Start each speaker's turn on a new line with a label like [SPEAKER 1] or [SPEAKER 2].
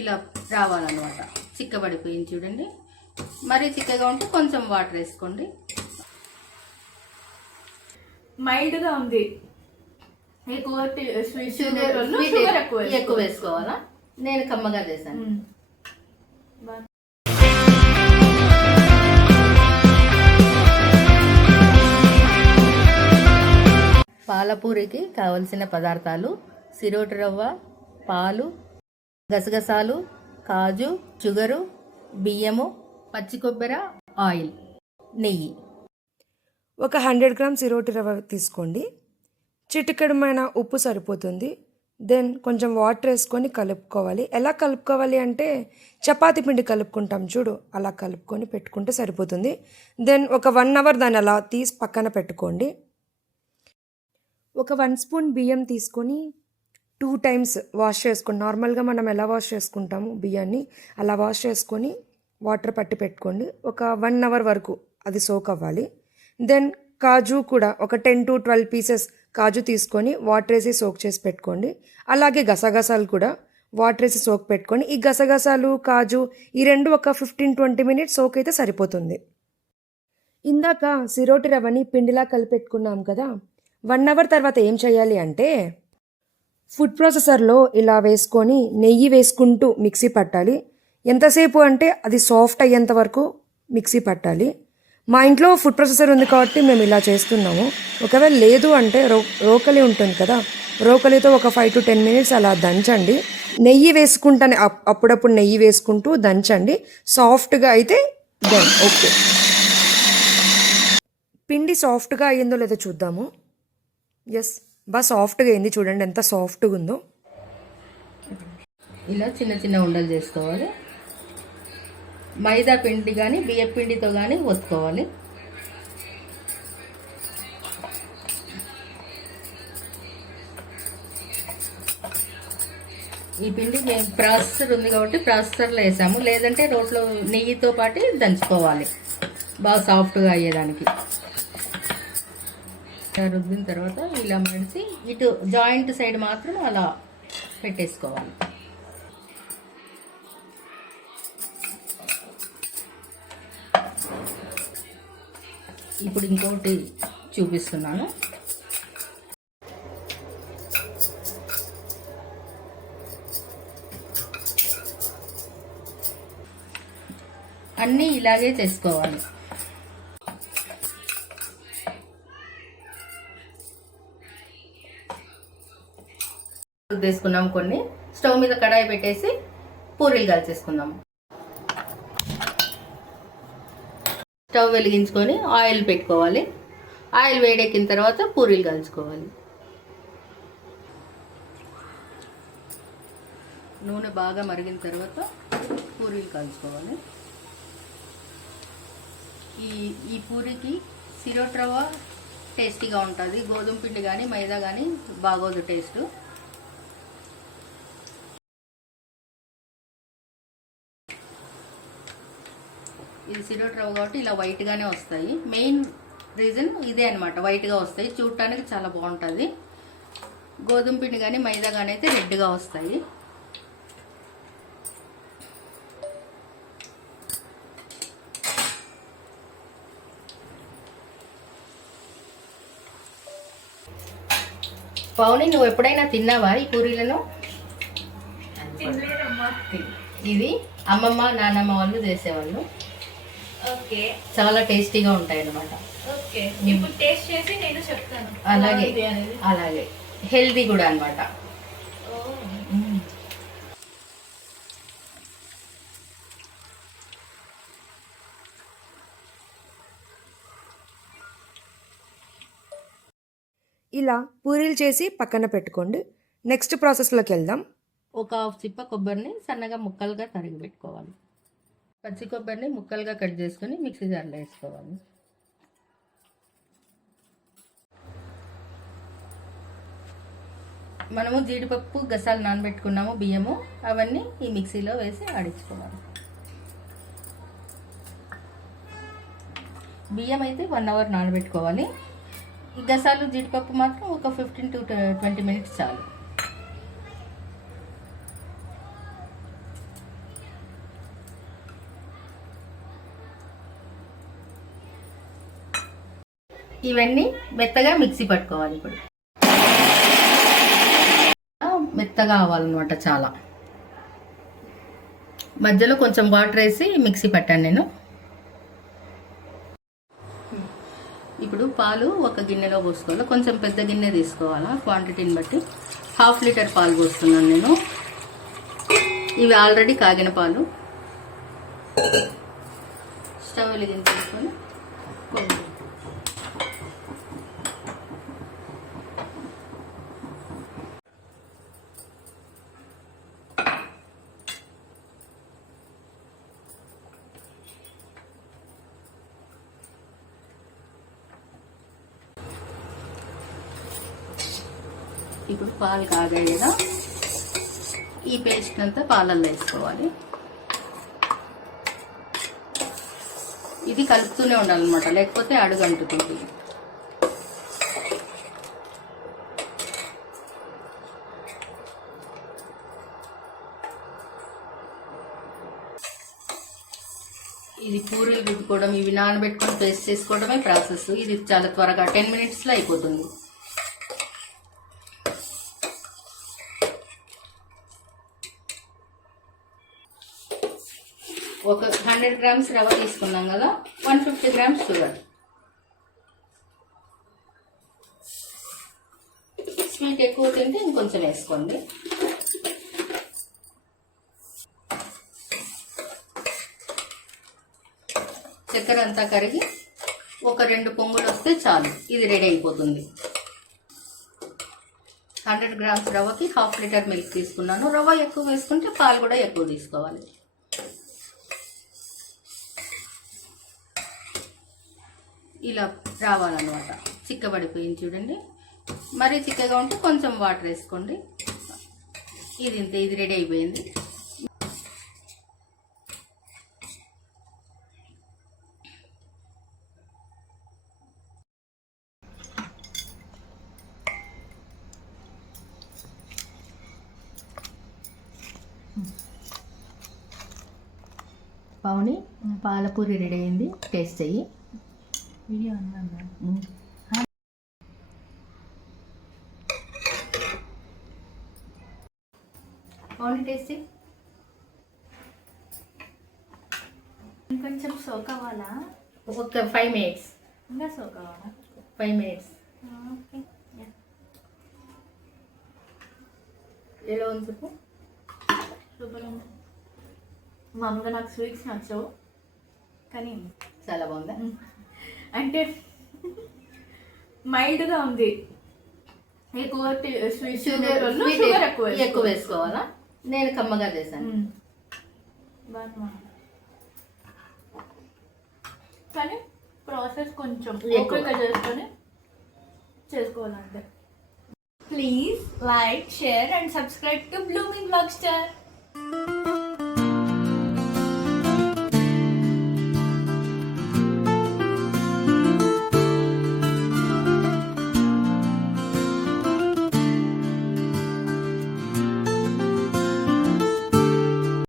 [SPEAKER 1] ఇలా రావాలన్నమాట. చిక్కబడిపోయింది చూడండి. మరీ చిక్కగా ఉంటే కొంచెం వాటర్ వేసుకోండి.
[SPEAKER 2] మైల్డ్గా ఉంది ఎక్కువ ఎక్కువ
[SPEAKER 1] వేసుకోవాలా? నేను కమ్మగా చేశాను. పాలపూరికి కావలసిన పదార్థాలు సిరోటి రవ్వ పాలు గసగసాలు కాజు షుగరు బియ్యము పచ్చి కొబ్బరి ఆయిల్ నెయ్యి.
[SPEAKER 3] ఒక హండ్రెడ్ గ్రామ్స్ ఇరోటి రవ్వ తీసుకోండి. చిటికెడమైన ఉప్పు సరిపోతుంది. దెన్ కొంచెం వాటర్ వేసుకొని కలుపుకోవాలి. ఎలా కలుపుకోవాలి అంటే చపాతీ పిండి కలుపుకుంటాం చూడు అలా కలుపుకొని పెట్టుకుంటే సరిపోతుంది. దెన్ ఒక వన్ అవర్ దాన్ని అలా తీసి పక్కన పెట్టుకోండి. ఒక వన్ స్పూన్ బియ్యం తీసుకొని టూ టైమ్స్ వాష్ చేసుకోండి నార్మల్గా మనం ఎలా వాష్ చేసుకుంటాము బియ్యాన్ని అలా వాష్ చేసుకొని వాటర్ పట్టి పెట్టుకోండి. ఒక వన్ అవర్ వరకు అది సోక్ అవ్వాలి. దెన్ కాజు కూడా ఒక టెన్ టు ట్వెల్వ్ పీసెస్ కాజు తీసుకొని వాటర్ వేసి సోక్ చేసి పెట్టుకోండి. అలాగే గసగసాలు కూడా వాటర్ వేసి సోక్ పెట్టుకొని ఈ గసగసాలు కాజు ఈ రెండు ఒక ఫిఫ్టీన్ ట్వంటీ మినిట్స్ సోక్ అయితే సరిపోతుంది. ఇందాక సిరోటి రవ్వని పిండిలా కలిపెట్టుకున్నాం కదా వన్ అవర్ తర్వాత ఏం చేయాలి అంటే ఫుడ్ ప్రాసెసర్లో ఇలా వేసుకొని నెయ్యి వేసుకుంటూ మిక్సీ పట్టాలి. ఎంతసేపు అంటే అది సాఫ్ట్ అయ్యేంత వరకు మిక్సీ పట్టాలి. మా ఇంట్లో ఫుడ్ ప్రాసెసర్ ఉంది కాబట్టి మేము ఇలా చేస్తున్నాము. ఒకవేళ లేదు అంటే రో రోకలి ఉంటుంది కదా రోకలితో ఒక ఫైవ్ టు టెన్ మినిట్స్ అలా దంచండి. నెయ్యి వేసుకుంటానే అప్- అప్పుడప్పుడు నెయ్యి వేసుకుంటూ దంచండి. సాఫ్ట్గా అయితే దెన్ ఓకే పిండి సాఫ్ట్గా అయ్యిందో లేదో చూద్దాము. ఎస్ బాగా సాఫ్ట్గా అయింది చూడండి ఎంత సాఫ్ట్గా ఉందో.
[SPEAKER 1] ఇలా చిన్న చిన్న ఉండలు చేసుకోవాలి. మైదా పిండి కానీ బియ్య పిండితో కానీ వత్తుకోవాలి ఈ పిండి మేము ప్రాసెసర్ ఉంది కాబట్టి ప్రాసెసర్లో వేసాము. లేదంటే రోట్లో నెయ్యితో పాటు దంచుకోవాలి. బాగా సాఫ్ట్గా అయ్యేదానికి. ఇలా రుద్దిన తర్వాత ఇలా మడిచి ఇటు జాయింట్ సైడ్ మాత్రం అలా పెట్టేసుకోవాలి. ఇప్పుడు ఇంకోటి చూపిస్తున్నాను. అన్నీ ఇలాగే చేసుకోవాలి. తీసుకున్నాం కొన్ని. స్టవ్ మీద కడాయి పెట్టేసి పూరీలు కాల్చేసుకుందాం స్టవ్ వెలిగించుకొని ఆయిల్ పెట్టుకోవాలి. ఆయిల్ వేడెక్కిన తర్వాత పూరీలు కలుసుకోవాలి నూనె బాగా మరిగిన తర్వాత పూరీలు కలుసుకోవాలి ఈ ఈ పూరికి సిరోట్రవ టేస్టీగా ఉంటుంది. గోధుమ పిండి కానీ మైదా కానీ బాగోదు టేస్ట్. ఇది సిరోట్ రవ్వ కాబట్టి ఇలా వైట్గానే వస్తాయి. మెయిన్ రీజన్ ఇదే అనమాట వైట్గా వస్తాయి. చూడటానికి చాలా బాగుంటుంది. గోధుమ పిండి కానీ మైదా కానీ అయితే రెడ్గా వస్తాయి. పౌని నువ్వు ఎప్పుడైనా తిన్నావా ఈ పూరీలను? ఇది అమ్మమ్మ నాన్నమ్మ వాళ్ళు చేసేవాళ్ళు.
[SPEAKER 2] ఓకే.
[SPEAKER 1] చాలా టేస్టీగా ఉంటాయి అన్నమాట
[SPEAKER 2] ఓకే ఇప్పుడు టేస్ట్ చేసి నేను చెప్తాను.
[SPEAKER 1] అలాగే. అలాగే. హెల్దీ కూడా అనమాట.
[SPEAKER 3] ఇలా పూరీలు చేసి పక్కన పెట్టుకోండి. నెక్స్ట్ ప్రాసెస్లోకి వెళ్దాం.
[SPEAKER 1] ఒక హాఫ్ చిప్ప కొబ్బరిని సన్నగా ముక్కలుగా తరిగి పెట్టుకోవాలి. పచ్చి కొబ్బరిని ముక్కలుగా కట్ చేసుకొని మిక్సీ జార్లో వేసుకోవాలి. మనము జీడిపప్పు గసాలు నానబెట్టుకున్నాము బియ్యము అవన్నీ ఈ మిక్సీలో వేసి ఆడించుకోవాలి. బియ్యం అయితే వన్ అవర్ నానబెట్టుకోవాలి. ఈ గసాలు జీడిపప్పు మాత్రం ఒక ఫిఫ్టీన్ టు ట్వంటీ మినిట్స్ చాలు. ఇవన్నీ మెత్తగా మిక్సీ పట్టుకోవాలి ఇప్పుడు. మెత్తగా అవ్వాలన్నమాట చాలా. మధ్యలో కొంచెం వాటర్ వేసి మిక్సీ పట్టాను నేను. ఇప్పుడు పాలు ఒక గిన్నెలో పోసుకోవాలి. కొంచెం పెద్ద గిన్నె తీసుకోవాలా? క్వాంటిటీని బట్టి. హాఫ్ లీటర్ పాలు పోస్తున్నాను నేను. ఇవి ఆల్రెడీ కాగిన పాలు. స్టవ్ వెలిగించుకొని ఇప్పుడు పాలు కాగాయి కదా ఈ పేస్ట్ అంతా పాలల్లో వేసుకోవాలి. ఇది కలుపుతూనే ఉండాలన్నమాట లేకపోతే అడుగు అంటుతుంది ఇది పూరీలు రుద్దుకోవడం ఇవి నానబెట్టుకొని పేస్ట్ చేసుకోవడమే ప్రాసెస్. ఇది చాలా త్వరగా టెన్ మినిట్స్లో అయిపోతుంది ఒక హండ్రెడ్ గ్రామ్స్ రవ్వ తీసుకున్నాం కదా one fifty grams sugar. Sweet ఎక్కువ తింటే ఇంకొంచెం వేసుకోండి. చక్కెర అంతా కరిగి ఒక రెండు పొంగులు వస్తే చాలు ఇది రెడీ అయిపోతుంది. హండ్రెడ్ గ్రామ్స్ రవ్వకి హాఫ్ లీటర్ మిల్క్ తీసుకున్నాను. రవ్వ ఎక్కువ వేసుకుంటే పాలు కూడా ఎక్కువ తీసుకోవాలి. ఇలా రావాలన్నమాట. చిక్కబడిపోయింది చూడండి. మరీ చిక్కగా ఉంటే కొంచెం వాటర్ వేసుకోండి. ఇది ఇంత ఇది రెడీ అయిపోయింది. పావుని పాలపూరి రెడీ అయింది. టేస్ట్ చెయ్యి.
[SPEAKER 2] వీడియో
[SPEAKER 1] పావుని టేస్ట్?
[SPEAKER 2] ఇంకొంచెం సోక్ అవ్వాలా?
[SPEAKER 1] ఒక ఫైవ్ మినిట్స్
[SPEAKER 2] ఇంకా సోక్ అవ్వాలా?
[SPEAKER 1] Five minutes
[SPEAKER 2] okay.
[SPEAKER 1] ఎలా ఉంది చెప్పు?
[SPEAKER 2] సూపర్ ఉంది. మామూలుగా నాకు స్వీట్స్ నచ్చవు. కానీ
[SPEAKER 1] చాలా బాగుందా?
[SPEAKER 2] అంటే మైల్డ్గా ఉంది. ఎక్కువ
[SPEAKER 1] షుగర్
[SPEAKER 2] షుగర్ ఎక్కువ
[SPEAKER 1] ఎక్కువ వేసుకోవాలా? నేను కమ్మగా చేశాను.
[SPEAKER 2] కానీ ప్రాసెస్ కొంచెం
[SPEAKER 1] ఎక్కువ.
[SPEAKER 2] ఓపిక చేసుకొని చేసుకోవాలంటే. Please like share and subscribe to blooming blog star